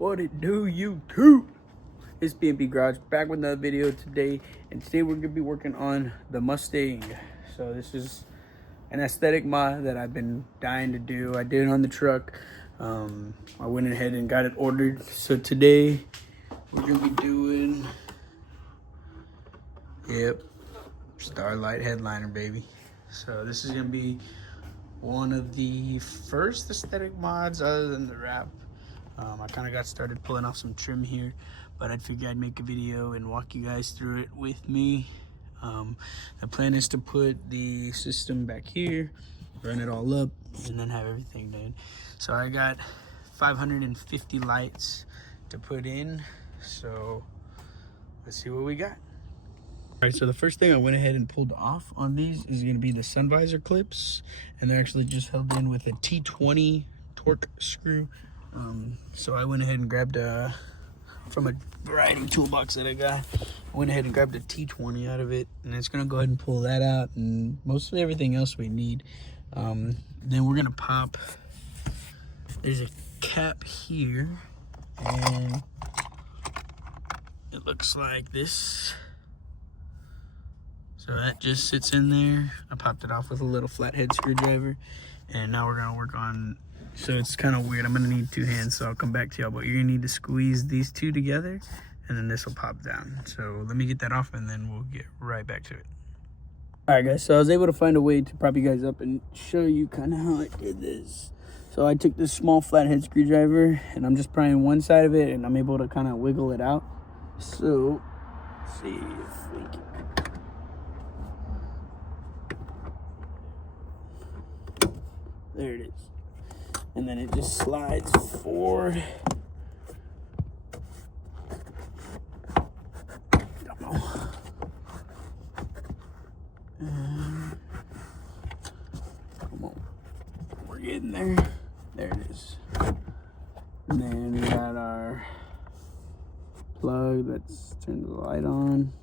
What it do, YouTube? It's BNB Garage back with another video today, and today we're gonna be working on the Mustang. So this is an aesthetic mod that I've been dying to do. I did it on the truck. I went ahead and got it ordered. So today we're gonna be doing, Starlight headliner, baby. So this is gonna be one of the first aesthetic mods other than the wrap. I kind of got started pulling off some trim here, but I figured I'd make a video and walk you guys through it with me. The plan is to put the system back here, run it all up, and then have everything done. So I got 550 lights to put in, so let's see what we got. All right, so the first thing I went ahead and pulled off on these is going to be the sun visor clips, and they're actually just held in with a T20 torque screw. So I went ahead and grabbed from a variety toolbox that I got. I went ahead and grabbed a T20 out of it, and it's going to go ahead and pull that out and mostly everything else we need. Then we're going to pop, there's a cap here, and it looks like this. So that just sits in there. I popped it off with a little flathead screwdriver, and now we're gonna work on, so it's kind of weird. I'm gonna need two hands, so I'll come back to y'all, but you're gonna need to squeeze these two together, and then this will pop down. So let me get that off, and then we'll get right back to it. All right, guys, so I was able to find a way to prop you guys up and show you kind of how I did this. So I took this small flathead screwdriver, and I'm just prying one side of it, and I'm able to kind of wiggle it out. So, let's see if we can. There it is. And then it just slides forward. Don't know. Come on. We're getting there. There it is. And then we got our plug that's turned the light on.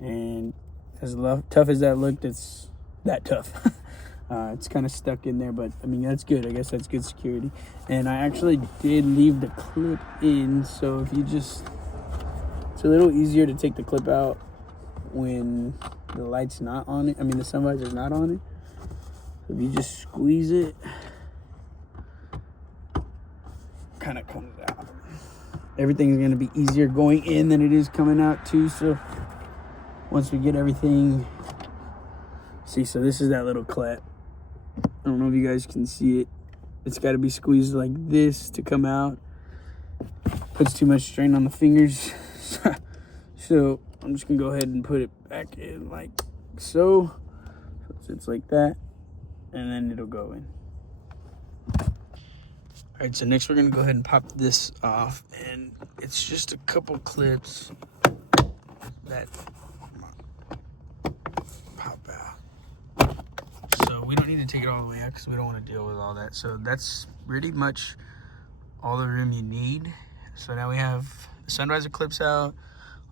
And as tough as that looked, it's that tough. It's kind of stuck in there, but I mean, that's good. I guess that's good security. And I actually did leave the clip in, so if you just, it's a little easier to take the clip out when the light's not on it. I mean, the sun visor's not on it. So if you just squeeze it, kind of comes out. Everything's going to be easier going in than it is coming out too. So once we get everything, see, so this is that little clamp. I don't know if you guys can see it. It's got to be squeezed like this to come out. Puts too much strain on the fingers. So I'm just going to go ahead and put it back in like so. So it's like that. And then it'll go in. All right, so next we're going to go ahead and pop this off. And it's just a couple clips that pop out. So we don't need to take it all the way out because we don't want to deal with all that. So that's pretty much all the room you need. So now we have the sun visor clips out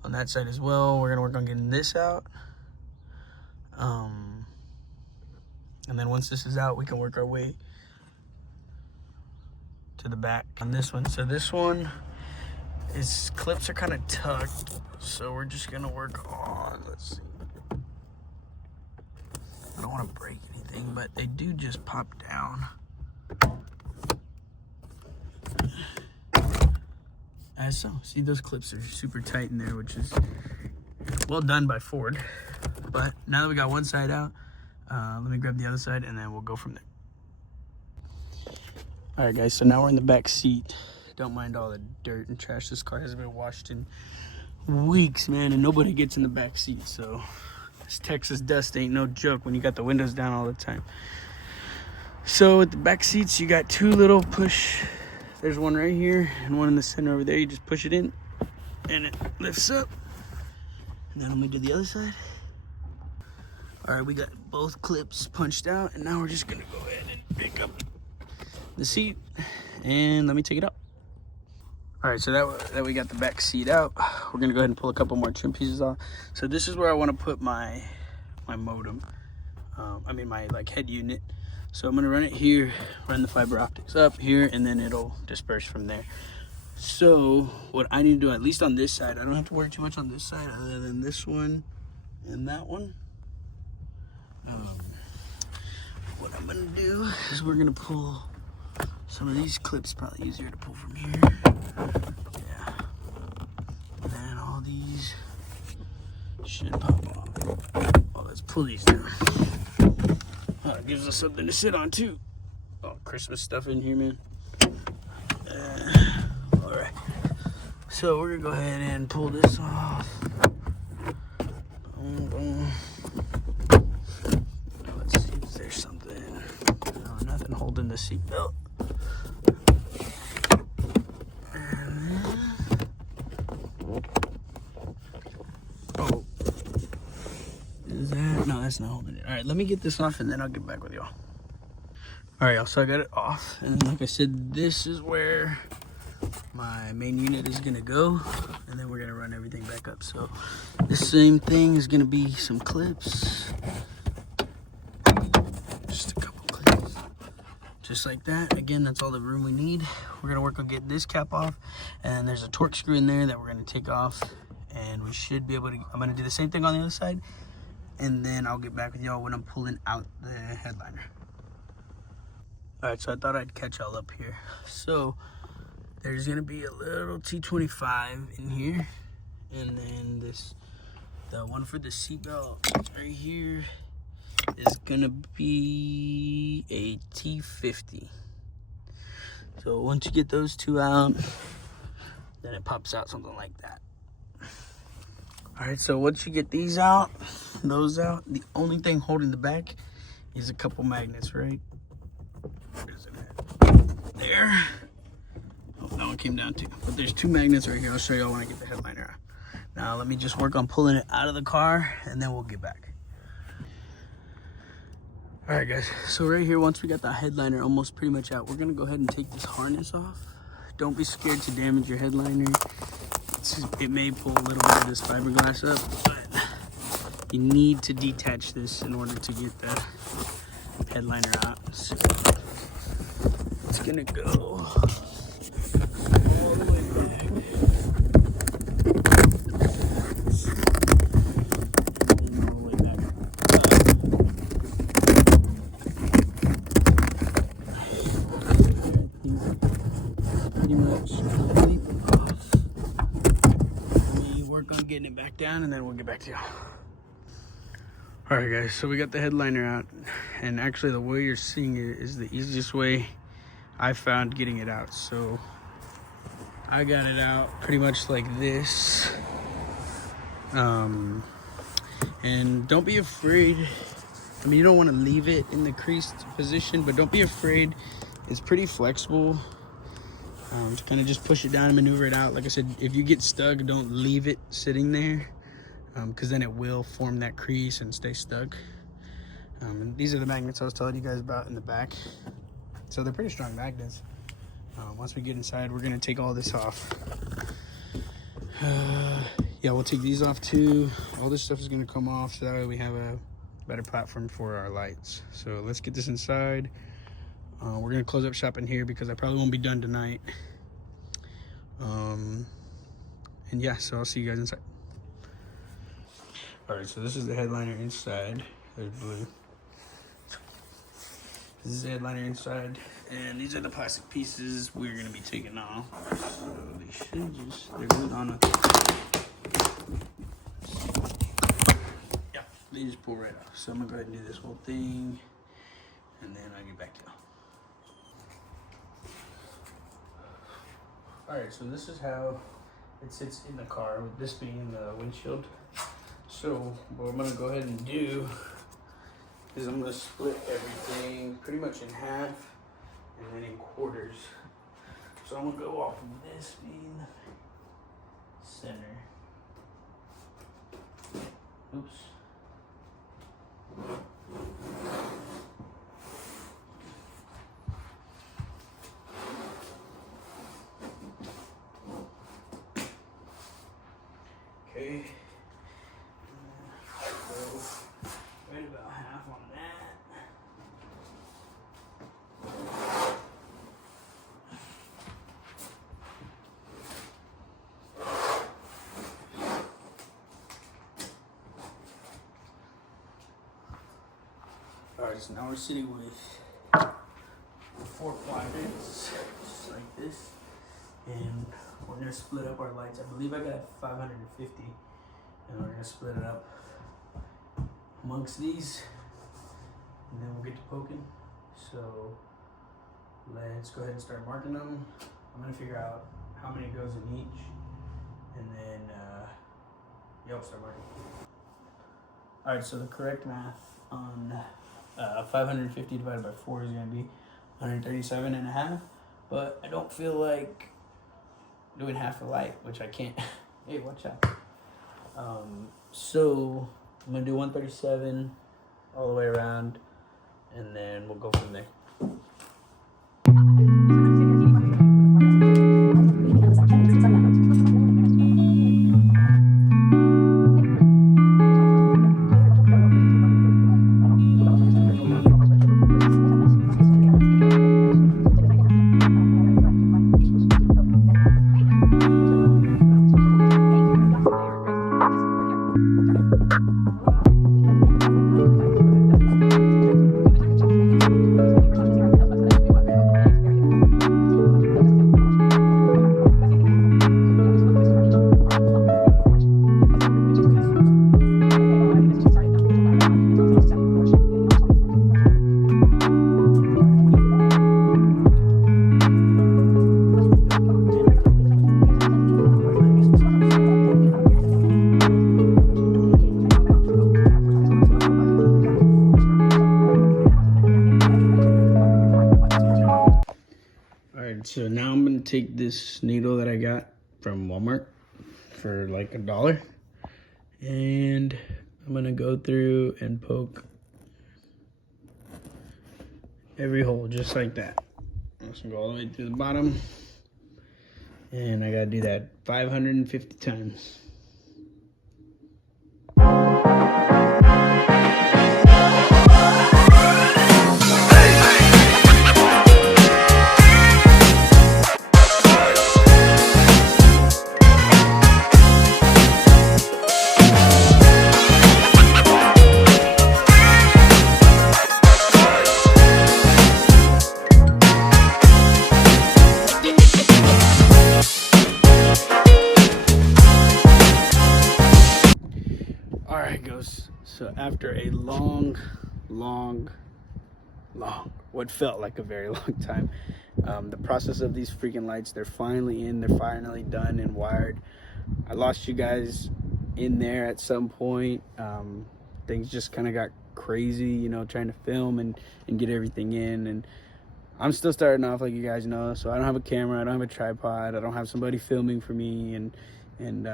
on that side as well. We're going to work on getting this out. And then once this is out, we can work our way to the back on this one. So this one, its clips are kind of tucked. So we're just going to work on, let's see. I don't want to break anything, but they do just pop down. As so. See, those clips are super tight in there, which is well done by Ford. But now that we got one side out, let me grab the other side, and then we'll go from there. All right, guys, so now we're in the back seat. Don't mind all the dirt and trash. This car hasn't been washed in weeks, man, and nobody gets in the back seat, so this Texas dust ain't no joke when you got the windows down all the time. So with the back seats, you got two little push. There's one right here and one in the center over there. You just push it in and it lifts up. And then I'm gonna do the other side. All right, we got both clips punched out, and now we're just gonna go ahead and pick up the seat and let me take it out. All right, so that we got the back seat out. We're gonna go ahead and pull a couple more trim pieces off. So this is where I want to put my modem. My like head unit. So I'm gonna run it here, run the fiber optics up here, and then it'll disperse from there. So what I need to do, at least on this side, I don't have to worry too much on this side other than this one and that one. What I'm gonna do is we're gonna pull some of these clips, probably easier to pull from here. Yeah. And then all these should pop off. Oh, let's pull these down. Oh, it gives us something to sit on too. Oh, Christmas stuff in here, man. All right. So we're gonna go ahead and pull this off. Boom, boom. Let's see if there's something. No, nothing holding the seatbelt. And then, oh, is that? No, that's not holding it. All right, let me get this off and then I'll get back with y'all. All right, y'all, so I got it off. And like I said, this is where my main unit is gonna go. And then we're gonna run everything back up. So this same thing is gonna be some clips. Just a couple clips. Just like that. Again, that's all the room we need. We're gonna work on getting this cap off. And there's a torque screw in there that we're gonna take off. And we should be able to, I'm gonna do the same thing on the other side. And then I'll get back with y'all when I'm pulling out the headliner. All right, so I thought I'd catch y'all up here. So there's gonna be a little T25 in here, and then the one for the seatbelt right here is gonna be a T50. So once you get those two out, then it pops out something like that. All right, so once you get these out, those out, the only thing holding the back is a couple magnets, right? Where's it at? There. Oh, that one came down too. But there's two magnets right here. I'll show y'all when I get the headliner out. Now let me just work on pulling it out of the car and then we'll get back. All right, guys. So right here, once we got the headliner almost pretty much out, we're gonna go ahead and take this harness off. Don't be scared to damage your headliner. It may pull a little bit of this fiberglass up, but you need to detach this in order to get the headliner out. So it's gonna go all the way back. And all the way back up. Pretty much completely off. Let me work on getting it back down and then we'll get back to y'all. All right, guys, so we got the headliner out, and actually the way you're seeing it is the easiest way I found getting it out. So I got it out pretty much like this. And don't be afraid. I mean, you don't want to leave it in the creased position, but don't be afraid. It's pretty flexible. To kind of just push it down and maneuver it out. Like I said, if you get stuck, don't leave it sitting there. Because then it will form that crease and stay stuck. And these are the magnets I was telling you guys about in the back. So they're pretty strong magnets. Once we get inside, we're gonna take all this off. Yeah, we'll take these off too. All this stuff is gonna come off so that way we have a better platform for our lights. So let's get this inside. We're gonna close up shop in here because I probably won't be done tonight. And yeah, so I'll see you guys inside. All right, so this is the headliner inside. There's blue. This is the headliner inside, and these are the plastic pieces we're gonna be taking off. So they should just, they're glued on. Yeah, they just pull right off. So I'm gonna go ahead and do this whole thing, and then I'll get back to y'all. All right, so this is how it sits in the car, with this being in the windshield. So what I'm gonna go ahead and do is I'm gonna split everything pretty much in half and then in quarters. So I'm gonna go off of this being center. Oops. Okay. Right about half on that. Alright, so now we're sitting with 4 quadrants, just like this. And we're gonna split up our lights. I believe I got 550, and we're gonna split it up amongst these, and then we'll get to poking. So let's go ahead and start marking them. I'm gonna figure out how many goes in each, and then we'll start marking. All right, so the correct math on 550 divided by 4 is gonna be 137 and a half, but I don't feel like doing half the light, which I can't. Hey, watch out. So I'm gonna do 137 all the way around, and then we'll go from there. So now I'm gonna take this needle that I got from Walmart for like $1, and I'm gonna go through and poke every hole just like that. I'm just gonna go all the way through the bottom, and I gotta do that 550 times. So after a long, what felt like a very long time, the process of these freaking lights, they're finally in, they're finally done and wired. I lost you guys in there at some point. Things just kind of got crazy, you know, trying to film and get everything in. And I'm still starting off, like you guys know, so I don't have a camera, I don't have a tripod, I don't have somebody filming for me and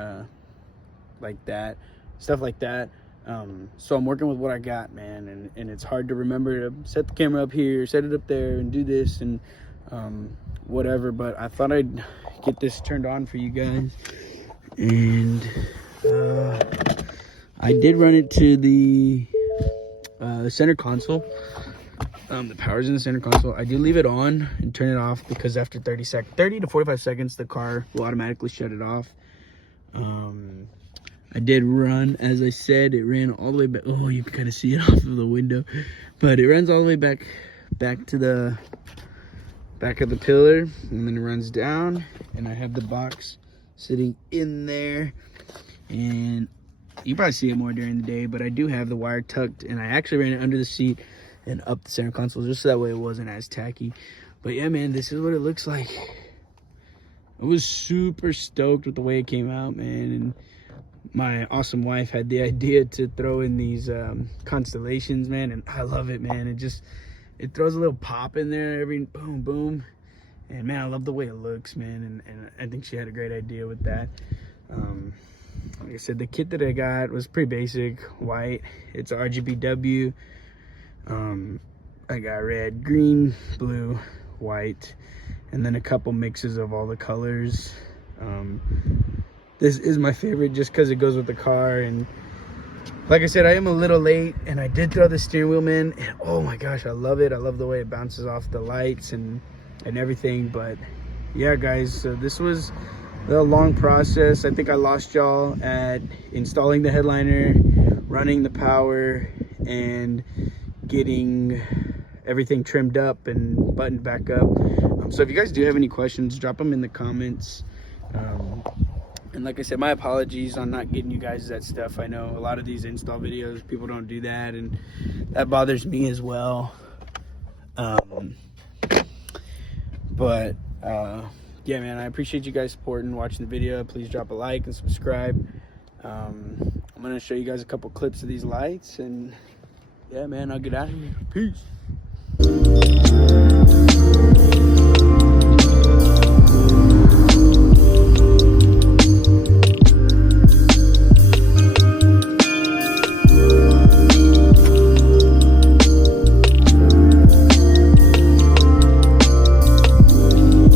like that, stuff like that. So I'm working with what I got, man, and it's hard to remember to set the camera up here, set it up there, and do this and whatever, but I thought I'd get this turned on for you guys. And I did run it to the center console. The power's in the center console. I do leave it on and turn it off because after 30 to 45 seconds, the car will automatically shut it off. I did run, as I said, it ran all the way back. Oh, you can kind of see it off of the window, but it runs all the way back to the back of the pillar, and then it runs down, and I have the box sitting in there, and you probably see it more during the day, but I do have the wire tucked, and I actually ran it under the seat and up the center console just so that way it wasn't as tacky. But yeah, man, this is what it looks like. I was super stoked with the way it came out, man, and my awesome wife had the idea to throw in these constellations, man, and I love it, man. It throws a little pop in there every boom boom, and man, I love the way it looks, man, and I think she had a great idea with that. Like I said, the kit that I got was pretty basic, white. It's RGBW. I got red, green, blue, white, and then a couple mixes of all the colors. This is my favorite just because it goes with the car, and like I said, I am a little late, and I did throw the steering wheel in, and oh my gosh, I love it. I love the way it bounces off the lights and everything. But yeah, guys, so this was a long process. I think I lost y'all at installing the headliner, running the power, and getting everything trimmed up and buttoned back up. So if you guys do have any questions, drop them in the comments. And like I said, my apologies on not getting you guys that stuff. I know a lot of these install videos, people don't do that, and that bothers me as well. But yeah, man, I appreciate you guys supporting, watching the video. Please drop a like and subscribe. I'm gonna show you guys a couple clips of these lights, and yeah, man, I'll get out of here. Peace.